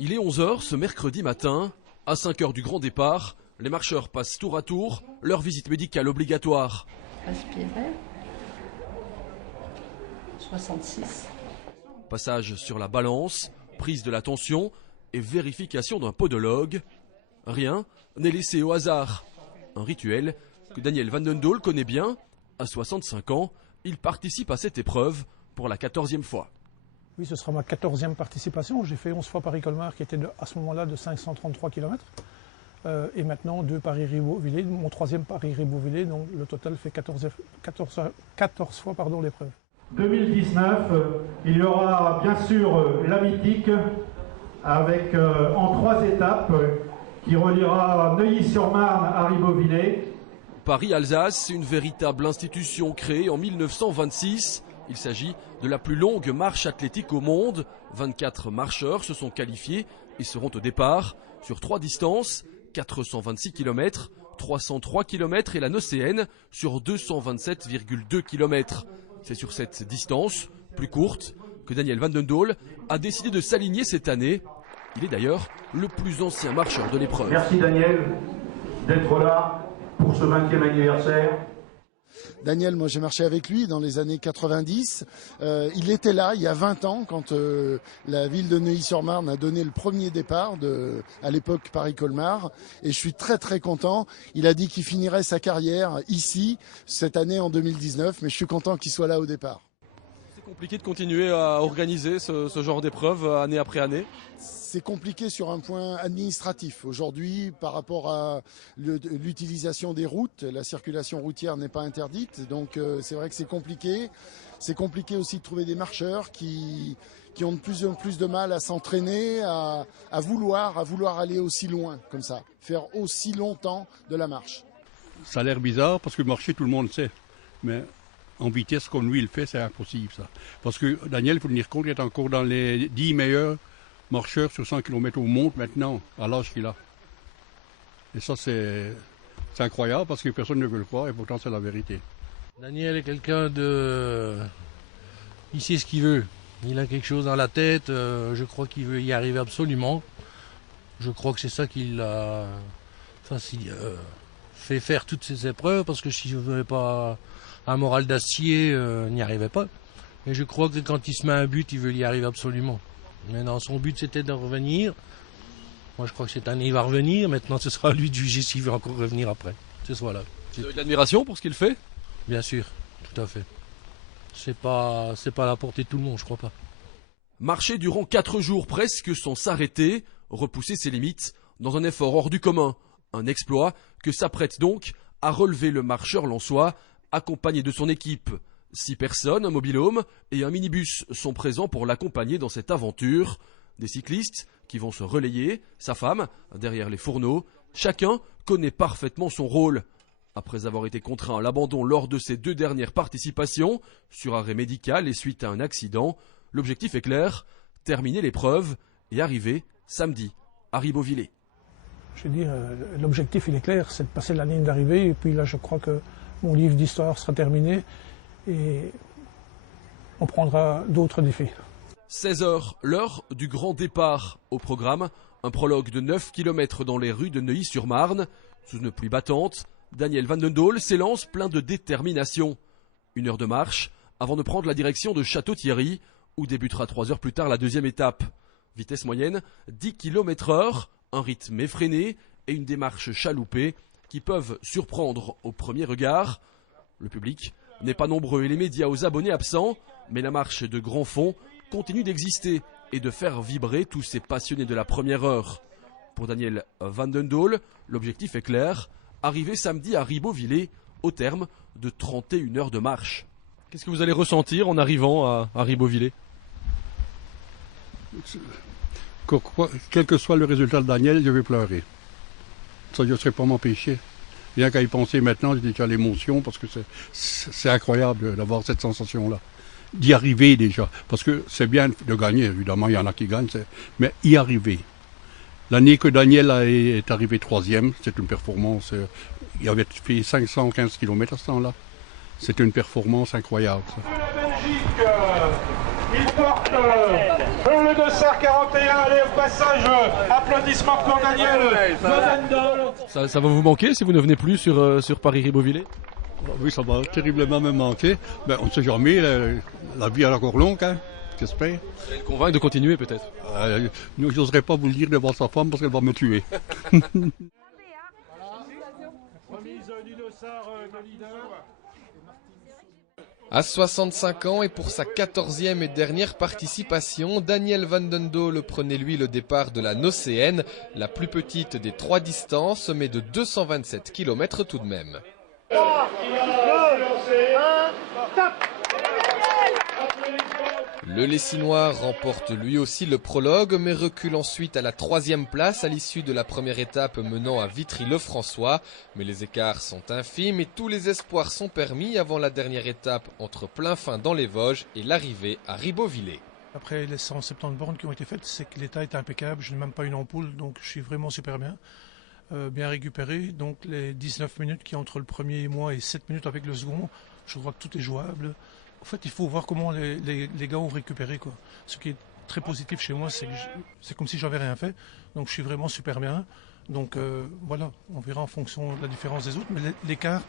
Il est 11 h ce mercredi matin. À 5 h du grand départ, les marcheurs passent tour à tour leur visite médicale obligatoire. Aspirer. 66. Passage sur la balance, prise de la tension et vérification d'un podologue. Rien n'est laissé au hasard. Un rituel que Daniel Van Den Doel connaît bien. À 65 ans, il participe à cette épreuve pour la 14e fois. Oui, ce sera ma 14e participation. J'ai fait 11 fois Paris-Colmar qui était à ce moment-là de 533 km. Et maintenant 2 Paris-Ribeauvillé, mon 3e Paris-Ribeauvillé. Donc le total fait 14 fois l'épreuve. 2019, il y aura bien sûr la mythique avec en 3 étapes qui reliera Neuilly-sur-Marne à Ribeauvillé. Paris-Alsace, une véritable institution créée en 1926. Il s'agit de la plus longue marche athlétique au monde. 24 marcheurs se sont qualifiés et seront au départ sur 3 distances, 426 km, 303 km et la Nocéenne sur 227,2 km. C'est sur cette distance, plus courte, que Daniel Van Den Doel a décidé de s'aligner cette année. Il est d'ailleurs le plus ancien marcheur de l'épreuve. Merci Daniel d'être là pour ce 20e anniversaire. Daniel, moi j'ai marché avec lui dans les années 90. Il était là il y a 20 ans quand la ville de Neuilly-sur-Marne a donné le premier départ à l'époque Paris-Colmar. Et je suis très très content. Il a dit qu'il finirait sa carrière ici cette année en 2019, mais je suis content qu'il soit là au départ. C'est compliqué de continuer à organiser ce genre d'épreuve année après année. C'est compliqué sur un point administratif. Aujourd'hui, par rapport à l'utilisation des routes, la circulation routière n'est pas interdite. Donc c'est vrai que c'est compliqué. C'est compliqué aussi de trouver des marcheurs qui ont de plus en plus de mal à s'entraîner, à vouloir aller aussi loin comme ça, faire aussi longtemps de la marche. Ça a l'air bizarre parce que marcher, tout le monde sait. Mais en vitesse comme lui il fait, c'est impossible ça. Parce que Daniel, il faut tenir compte, il est encore dans les 10 meilleurs marcheur sur 100 km au monde maintenant, à l'âge qu'il a. Et ça, c'est incroyable parce que personne ne veut le croire et pourtant c'est la vérité. Daniel est quelqu'un de... Il sait ce qu'il veut. Il a quelque chose dans la tête. Je crois qu'il veut y arriver absolument. Je crois que c'est ça qui l'a fait faire toutes ces épreuves parce que si je n'avais pas un moral d'acier, il n'y arrivait pas. Et je crois que quand il se met un but, il veut y arriver absolument. Maintenant, son but, c'était de revenir. Moi, je crois que cette année, il va revenir. Maintenant, ce sera à lui de juger s'il veut encore revenir après. Ce soir-là. Vous avez de l'admiration pour ce qu'il fait? Bien sûr, tout à fait. C'est pas à la portée de tout le monde, je crois pas. Marcher durant 4 jours presque sans s'arrêter, repousser ses limites dans un effort hors du commun. Un exploit que s'apprête donc à relever le marcheur lensois, accompagné de son équipe. 6 personnes, un mobil-home et un minibus sont présents pour l'accompagner dans cette aventure. Des cyclistes qui vont se relayer, sa femme derrière les fourneaux. Chacun connaît parfaitement son rôle. Après avoir été contraint à l'abandon lors de ses 2 dernières participations, sur arrêt médical et suite à un accident, l'objectif est clair, terminer l'épreuve et arriver samedi à Ribeauvillé. Je veux dire, l'objectif il est clair, c'est de passer la ligne d'arrivée et puis là je crois que mon livre d'histoire sera terminé. Et on prendra d'autres défis. 16 h, l'heure du grand départ. Au programme, un prologue de 9 km dans les rues de Neuilly-sur-Marne. Sous une pluie battante, Daniel Van Den Doel s'élance plein de détermination. 1 heure de marche avant de prendre la direction de Château-Thierry, où débutera 3 heures plus tard la 2e étape. Vitesse moyenne, 10 km/h, un rythme effréné et une démarche chaloupée qui peuvent surprendre au premier regard. Le public n'est pas nombreux et les médias aux abonnés absents, mais la marche de grand fond continue d'exister et de faire vibrer tous ces passionnés de la première heure. Pour Daniel Van Den Doel, l'objectif est clair, arriver samedi à Ribeauvillé au terme de 31 heures de marche. Qu'est-ce que vous allez ressentir en arrivant à Ribeauvillé? Quel que soit le résultat de Daniel, je vais pleurer. Ça, je ne serais pas m'empêcher. Rien qu'à y penser maintenant, j'ai déjà l'émotion parce que c'est incroyable d'avoir cette sensation-là. D'y arriver déjà. Parce que c'est bien de gagner, évidemment, il y en a qui gagnent, mais y arriver. L'année que Daniel est arrivé 3e, c'est une performance. Il avait fait 515 km à ce temps-là. C'était une performance incroyable. Ça. La Belgique Il porte le 241. Allez, au passage, applaudissements pour Daniel Van-den-Dole. Ça va vous manquer si vous ne venez plus sur Paris-Ribeauvillé? Oui, ça va terriblement me manquer. Ben, on ne sait jamais, la vie est encore longue, hein, j'espère. Et le convaincre de continuer peut-être? Je n'oserais pas vous le dire devant sa femme parce qu'elle va me tuer. À 65 ans et pour sa 14e et dernière participation, Daniel Van-den-Dole prenait lui le départ de la Nocéenne, la plus petite des 3 distances, mais de 227 km tout de même. 3, 2, 1, top. Le Lessinois remporte lui aussi le prologue, mais recule ensuite à la 3e place à l'issue de la première étape menant à Vitry-le-François. Mais les écarts sont infimes et tous les espoirs sont permis avant la dernière étape entre Plainfin dans les Vosges et l'arrivée à Ribeauvillé. Après les 170 bornes qui ont été faites, c'est que l'état est impeccable, je n'ai même pas une ampoule, donc je suis vraiment super bien. Bien récupéré, donc les 19 minutes qui entre le premier mois et 7 minutes avec le second, je crois que tout est jouable. En fait, il faut voir comment les gars ont récupéré, quoi. Ce qui est très positif chez moi, c'est que c'est comme si j'avais rien fait. Donc je suis vraiment super bien. Donc voilà, on verra en fonction de la différence des autres, mais l'écart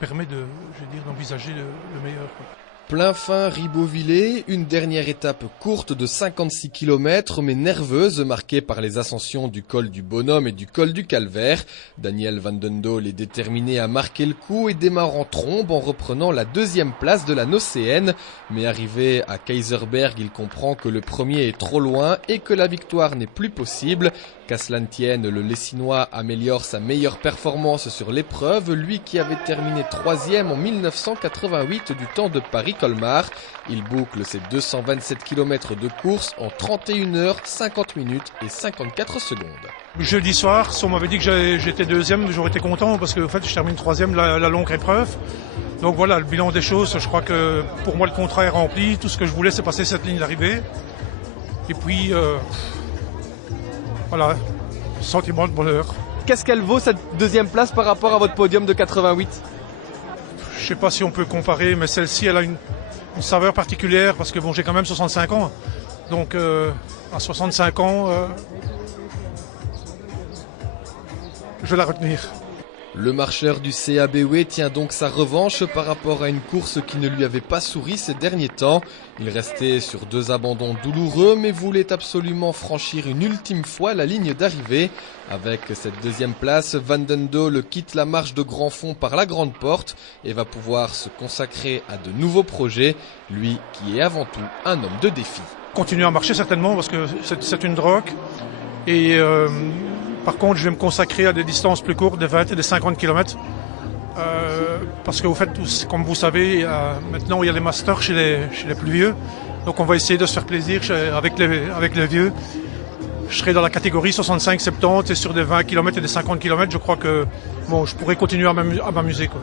permet d'envisager le meilleur, quoi. Plainfin, Ribeauvillé, une dernière étape courte de 56 km mais nerveuse, marquée par les ascensions du col du Bonhomme et du col du Calvaire. Daniel Van-den-Dole est déterminé à marquer le coup et démarre en trombe en reprenant la 2e place de la Nocéenne. Mais arrivé à Kaysersberg, il comprend que le premier est trop loin et que la victoire n'est plus possible. Qu'à cela ne tienne, le Lessinois améliore sa meilleure performance sur l'épreuve, lui qui avait terminé 3e en 1988 du temps de Paris-Colmar. Il boucle ses 227 km de course en 31 h 50 minutes et 54 secondes. Jeudi soir, si on m'avait dit que j'étais 2e, j'aurais été content parce que en fait, je termine 3e la longue épreuve. Donc voilà, le bilan des choses, je crois que pour moi le contrat est rempli. Tout ce que je voulais, c'est passer cette ligne d'arrivée. Et puis... voilà, sentiment de bonheur. Qu'est-ce qu'elle vaut cette 2e place par rapport à votre podium de 88? Je sais pas si on peut comparer, mais celle-ci, elle a une saveur particulière parce que bon, j'ai quand même 65 ans. Donc à 65 ans, je vais la retenir. Le marcheur du CABW tient donc sa revanche par rapport à une course qui ne lui avait pas souri ces derniers temps. Il restait sur 2 abandons douloureux mais voulait absolument franchir une ultime fois la ligne d'arrivée. Avec cette 2e place, Van-den-Dole quitte la marche de Grand Fond par la grande porte et va pouvoir se consacrer à de nouveaux projets, lui qui est avant tout un homme de défi. Continuer à marcher certainement parce que c'est une drogue et par contre, je vais me consacrer à des distances plus courtes, des 20 et des 50 km. Parce qu'au fait, comme vous savez, maintenant il y a les masters chez les plus vieux. Donc on va essayer de se faire plaisir avec les vieux. Je serai dans la catégorie 65-70 et sur des 20 km et des 50 km, je crois que bon, je pourrais continuer à m'amuser, quoi.